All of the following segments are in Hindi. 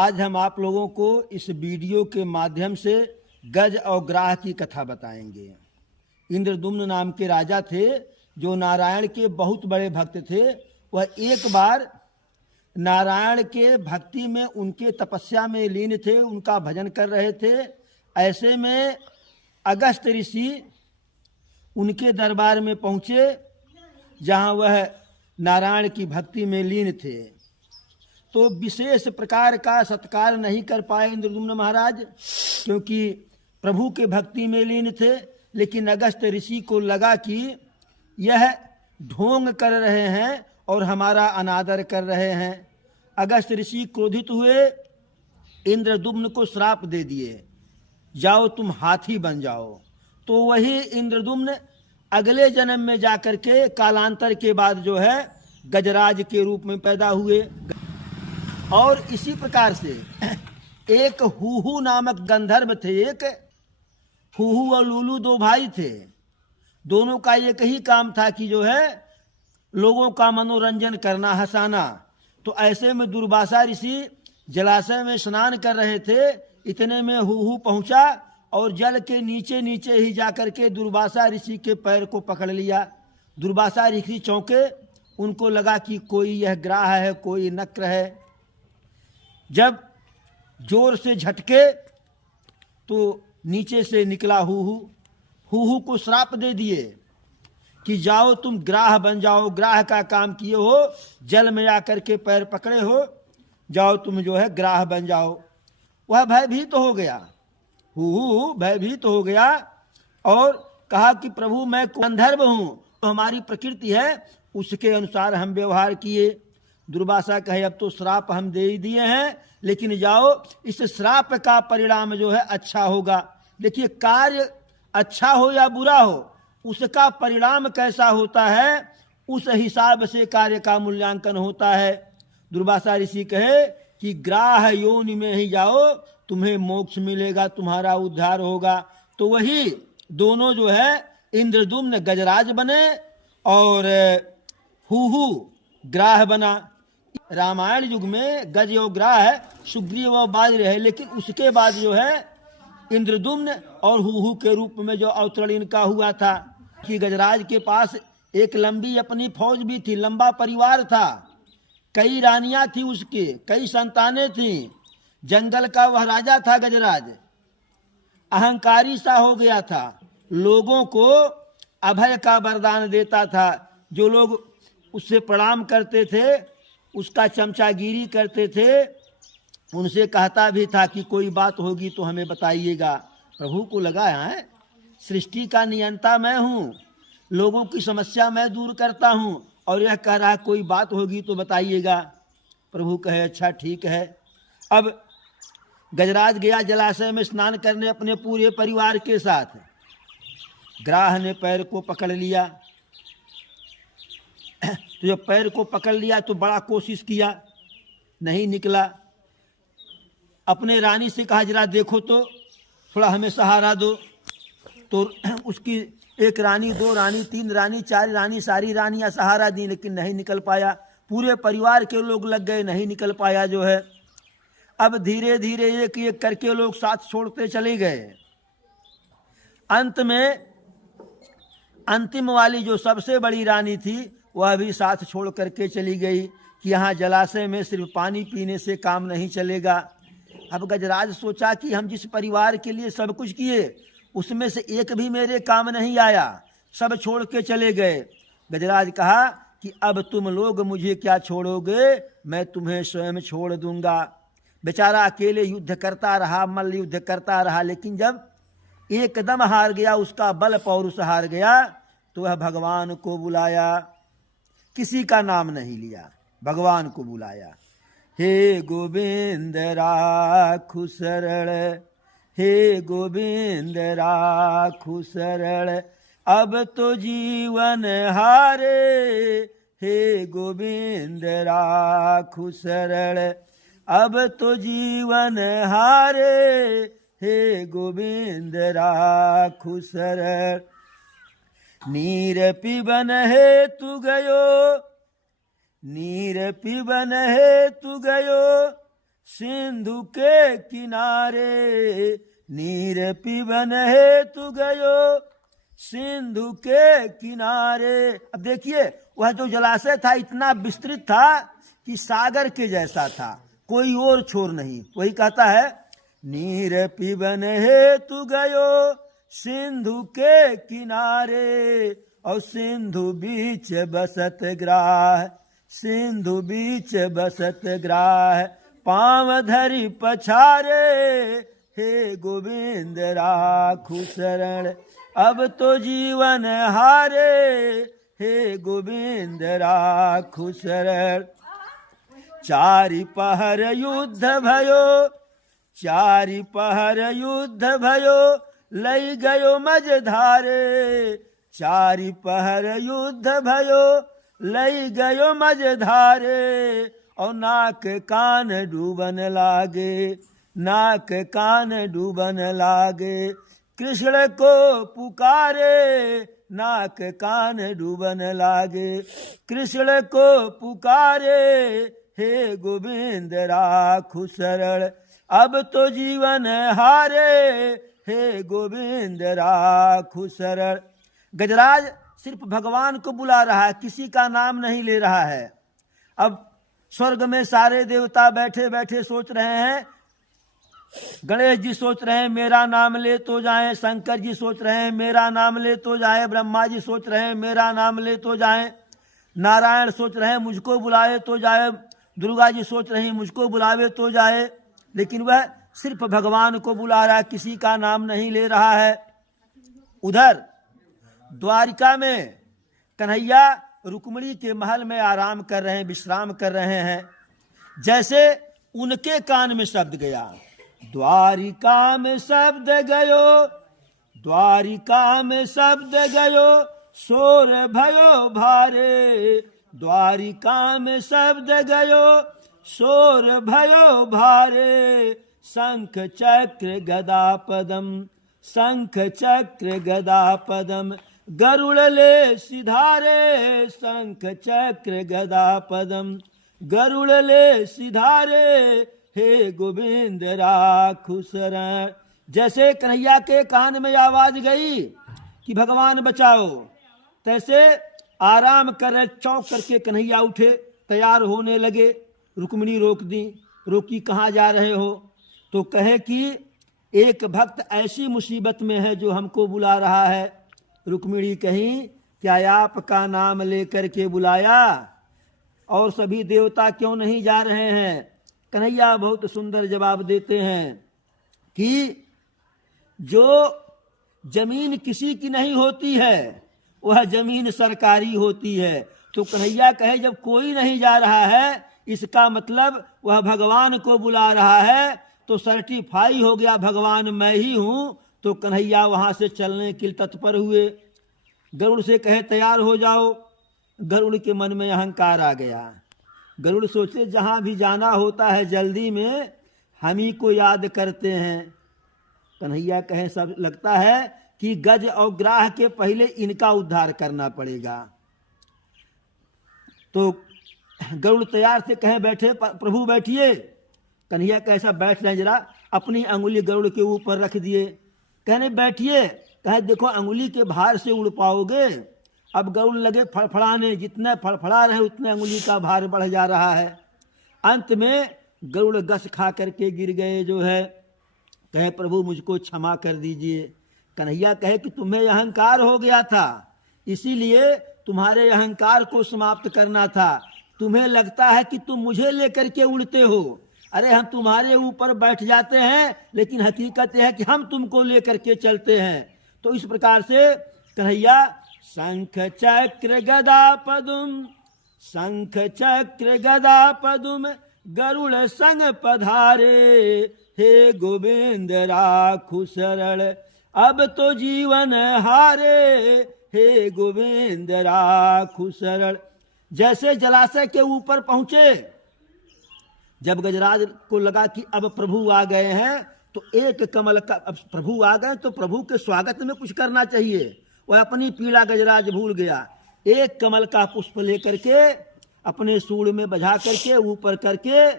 आज हम आप लोगों को इस वीडियो के माध्यम से गज और ग्राह की कथा बताएंगे। इंद्रदुम्न नाम के राजा थे जो नारायण के बहुत बड़े भक्त थे। वह एक बार नारायण के भक्ति में, उनके तपस्या में लीन थे, उनका भजन कर रहे थे। ऐसे में अगस्त ऋषि उनके दरबार में पहुँचे जहाँ वह नारायण की भक्ति में लीन थे। तो विशेष प्रकार का सत्कार नहीं कर पाए इंद्रदुम्न महाराज, क्योंकि प्रभु के भक्ति में लीन थे। लेकिन अगस्त ऋषि को लगा कि यह ढोंग कर रहे हैं और हमारा अनादर कर रहे हैं। अगस्त ऋषि क्रोधित हुए, इंद्रदुम्न को श्राप दे दिए, जाओ तुम हाथी बन जाओ। तो वही इंद्रदुम्न अगले जन्म में जाकर के कालांतर के बाद जो है गजराज के रूप में पैदा हुए। और इसी प्रकार से एक हुहू नामक गंधर्व थे। एक हुहू और लूलू दो भाई थे। दोनों का एक ही काम था कि जो है लोगों का मनोरंजन करना, हंसाना। तो ऐसे में दुर्वासा ऋषि जलाशय में स्नान कर रहे थे। इतने में हुहू पहुंचा और जल के नीचे नीचे ही जाकर के दुर्वासा ऋषि के पैर को पकड़ लिया। दुर्वासा ऋषि चौंके, उनको लगा कि कोई यह ग्राह है, कोई नक्र है। जब जोर से झटके तो नीचे से निकला हुहू। हुहू को श्राप दे दिए कि जाओ तुम ग्राह बन जाओ, ग्राह का काम किए हो, जल में आकर के पैर पकड़े हो, जाओ तुम जो है ग्राह बन जाओ। वह भयभीत हो गया, हुहू भयभीत हो गया और कहा कि प्रभु मैं गंधर्व हूँ, तो हमारी प्रकृति है, उसके अनुसार हम व्यवहार किए। दुर्वासा कहे अब तो श्राप हम दे ही दिए हैं, लेकिन जाओ इस श्राप का परिणाम जो है अच्छा होगा। देखिए, कार्य अच्छा हो या बुरा हो, उसका परिणाम कैसा होता है उस हिसाब से कार्य का मूल्यांकन होता है। दुर्वासा ऋषि कहे कि ग्राह योनि में ही जाओ, तुम्हें मोक्ष मिलेगा, तुम्हारा उद्धार होगा। तो वही दोनों जो है इंद्रदुम्न गजराज बने और हुहू ग्राह बना। रामायण युग में गज और ग्राह सुग्रीव और बाज रहे, लेकिन उसके बाद जो है इंद्रदुम्न और हुहू के रूप में जो अवतरण इनका हुआ था। कि गजराज के पास एक लंबी अपनी फौज भी थी, लंबा परिवार था, कई रानियां थी उसके, कई संतानें थी। जंगल का वह राजा था गजराज, अहंकारी सा हो गया था, लोगों को अभय का वरदान देता था। जो लोग उससे प्रणाम करते थे, उसका चमचागिरी करते थे, उनसे कहता भी था कि कोई बात होगी तो हमें बताइएगा। प्रभु को लगा है सृष्टि का नियंता मैं हूँ, लोगों की समस्या मैं दूर करता हूँ, और यह कह रहा है कोई बात होगी तो बताइएगा। प्रभु कहे अच्छा ठीक है। अब गजराज गया जलाशय में स्नान करने अपने पूरे परिवार के साथ। ग्राह ने पैर को पकड़ लिया। तो जब पैर को पकड़ लिया तो बड़ा कोशिश किया, नहीं निकला। अपने रानी से कहा जरा देखो तो, थोड़ा हमें सहारा दो। तो उसकी एक रानी, दो रानी, तीन रानी, चार रानी, सारी रानियां सहारा दी, लेकिन नहीं निकल पाया। पूरे परिवार के लोग लग गए, नहीं निकल पाया जो है। अब धीरे धीरे एक एक करके लोग साथ छोड़ते चले गए। अंत में अंतिम वाली जो सबसे बड़ी रानी थी वह भी साथ छोड़ करके चली गई कि यहाँ जलाशय में सिर्फ पानी पीने से काम नहीं चलेगा। अब गजराज सोचा कि हम जिस परिवार के लिए सब कुछ किए उसमें से एक भी मेरे काम नहीं आया, सब छोड़ के चले गए। गजराज कहा कि अब तुम लोग मुझे क्या छोड़ोगे, मैं तुम्हें स्वयं छोड़ दूंगा। बेचारा अकेले युद्ध करता रहा, मल्ल युद्ध करता रहा, लेकिन जब एकदम हार गया, उसका बल पौरुष हार गया, तो वह भगवान को बुलाया। किसी का नाम नहीं लिया, भगवान को बुलाया। हे गोविंद राखु शरण, हे गोविंद राखु शरण, अब तो जीवन हारे। हे गोविंद राखु शरण, अब तो जीवन हारे। हे गोविंद राखु शरण, नीर पिबन हे तू गयो, नीर पिबन हे तू गयो, सिंधु के किनारे, नीर पिबन हेतु गयो सिंधु के किनारे। अब देखिए, वह जो जलाशय था इतना विस्तृत था कि सागर के जैसा था, कोई और छोर नहीं। वही कहता है, नीर पिबन हेतु गयो सिंधु के किनारे, और सिंधु बीच बसत ग्राह, सिंधु बीच बसत ग्राह, पांव धरि पछारे, हे गोविंद राखु शरण, अब तो जीवन हारे, हे गोविंद राखु शरण। चारि पहर युद्ध भयो, चारि पहर युद्ध भयो, लई गयो मझधारे, चारि पहर युद्ध भयो, लई गयो मझधारे, और नाक कान डूबन लागे, नाक कान डूबन लागे, कृष्ण को पुकारे, नाक कान डूबन लागे, कृष्ण को पुकारे, हे गोविंद राखु शरण, अब तो जीवन हारे, हे गोविंद राखु शरण। गजराज सिर्फ भगवान को बुला रहा है, किसी का नाम नहीं ले रहा है। अब स्वर्ग में सारे देवता बैठे बैठे सोच रहे हैं, गणेश जी सोच रहे हैं मेरा नाम ले तो जाएं, शंकर जी सोच रहे हैं मेरा नाम ले तो जाएं, ब्रह्मा जी सोच रहे हैं मेरा नाम ले तो जाएं, नारायण सोच रहे हैं मुझको बुलाए तो जाए, दुर्गा जी सोच रही मुझको बुलावे तो जाए, लेकिन वह सिर्फ भगवान को बुला रहा है, किसी का नाम नहीं ले रहा है। उधर द्वारिका में कन्हैया रुक्मिणी के महल में आराम कर रहे हैं, विश्राम कर रहे हैं। जैसे उनके कान में शब्द गया, द्वारिका में शब्द गयो, द्वारिका में शब्द गयो, शोर भयो भारे, द्वारिका में शब्द गयो, शोर भयो भारे, शंख चक्र गदा पदम, शंख चक्र गदा पदम, गरुड़ ले सिधारे, शंख चक्र गदा पदम, गरुड़ ले सिधारे, हे गोविंद राखु शरण। जैसे कन्हैया के कान में आवाज गई कि भगवान बचाओ, तैसे आराम कर चौंक करके कन्हैया उठे, तैयार होने लगे। रुक्मिणी रोक दी, रोकी कहाँ जा रहे हो? तो कहे कि एक भक्त ऐसी मुसीबत में है जो हमको बुला रहा है। रुक्मिणी कहीं, क्या आपका नाम लेकर के बुलाया और सभी देवता क्यों नहीं जा रहे हैं? कन्हैया बहुत सुंदर जवाब देते हैं कि जो जमीन किसी की नहीं होती है वह जमीन सरकारी होती है। तो कन्हैया कहे जब कोई नहीं जा रहा है इसका मतलब वह भगवान को बुला रहा है, तो सर्टिफाई हो गया भगवान मैं ही हूं। तो कन्हैया वहां से चलने के लिए तत्पर हुए। गरुड़ से कहे तैयार हो जाओ। गरुड़ के मन में अहंकार आ गया। गरुड़ सोचे जहां भी जाना होता है जल्दी में हम ही को याद करते हैं। कन्हैया कहे सब लगता है कि गज और ग्राह के पहले इनका उद्धार करना पड़ेगा। तो गरुड़ तैयार से कहे बैठे प्रभु बैठिए। कन्हैया कैसा बैठ रहे जरा, अपनी अंगुली गरुड़ के ऊपर रख दिए। कहने बैठिए, कहे देखो अंगुली के भार से उड़ पाओगे। अब गरुड़ लगे फड़फड़ाने, जितने फड़फड़ा रहे उतने अंगुली का भार बढ़ जा रहा है। अंत में गरुड़ गस खा करके गिर गए जो है। कहे प्रभु मुझको क्षमा कर दीजिए। कन्हैया कहे कि तुम्हें अहंकार हो गया था, इसीलिए तुम्हारे अहंकार को समाप्त करना था। तुम्हें लगता है कि तुम मुझे लेकर के उड़ते हो, अरे हम तुम्हारे ऊपर बैठ जाते हैं, लेकिन हकीकत यह है कि हम तुमको लेकर के चलते हैं। तो इस प्रकार से कन्हैया शंख चक्र गदा पदुम, शंख चक्र गदा पदुम, गरुड़ संग पधारे, हे गोविंद राखु शरण, अब तो जीवन हारे, हे गोविंद राखु शरण। जैसे जलाशय के ऊपर पहुंचे, जब गजराज को लगा कि अब प्रभु आ गए हैं, तो एक कमल का, अब प्रभु आ गए तो प्रभु के स्वागत में कुछ करना चाहिए। वह अपनी पीड़ा गजराज भूल गया। एक कमल का पुष्प लेकर के अपने सूंड में बजा करके ऊपर करके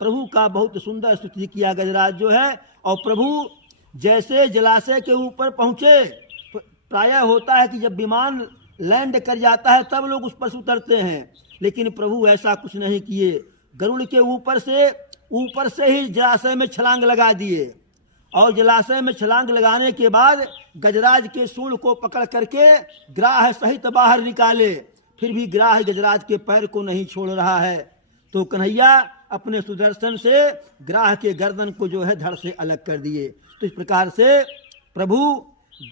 प्रभु का बहुत सुंदर स्तुति किया गजराज जो है। और प्रभु जैसे जलाशय के ऊपर पहुंचे, प्रायः होता है कि जब विमान लैंड कर जाता है तब लोग उस पर से उतरते हैं, लेकिन प्रभु ऐसा कुछ नहीं किए। गरुड़ के ऊपर से ही जलाशय में छलांग लगा दिए और जलाशय में छलांग लगाने के बाद गजराज के सूंड को पकड़ करके ग्राह सहित बाहर निकाले। फिर भी ग्राह गजराज के पैर को नहीं छोड़ रहा है। तो कन्हैया अपने सुदर्शन से ग्राह के गर्दन को जो है धड़ से अलग कर दिए। तो इस प्रकार से प्रभु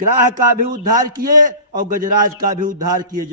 ग्राह का भी उद्धार किए और गजराज का भी उद्धार किए।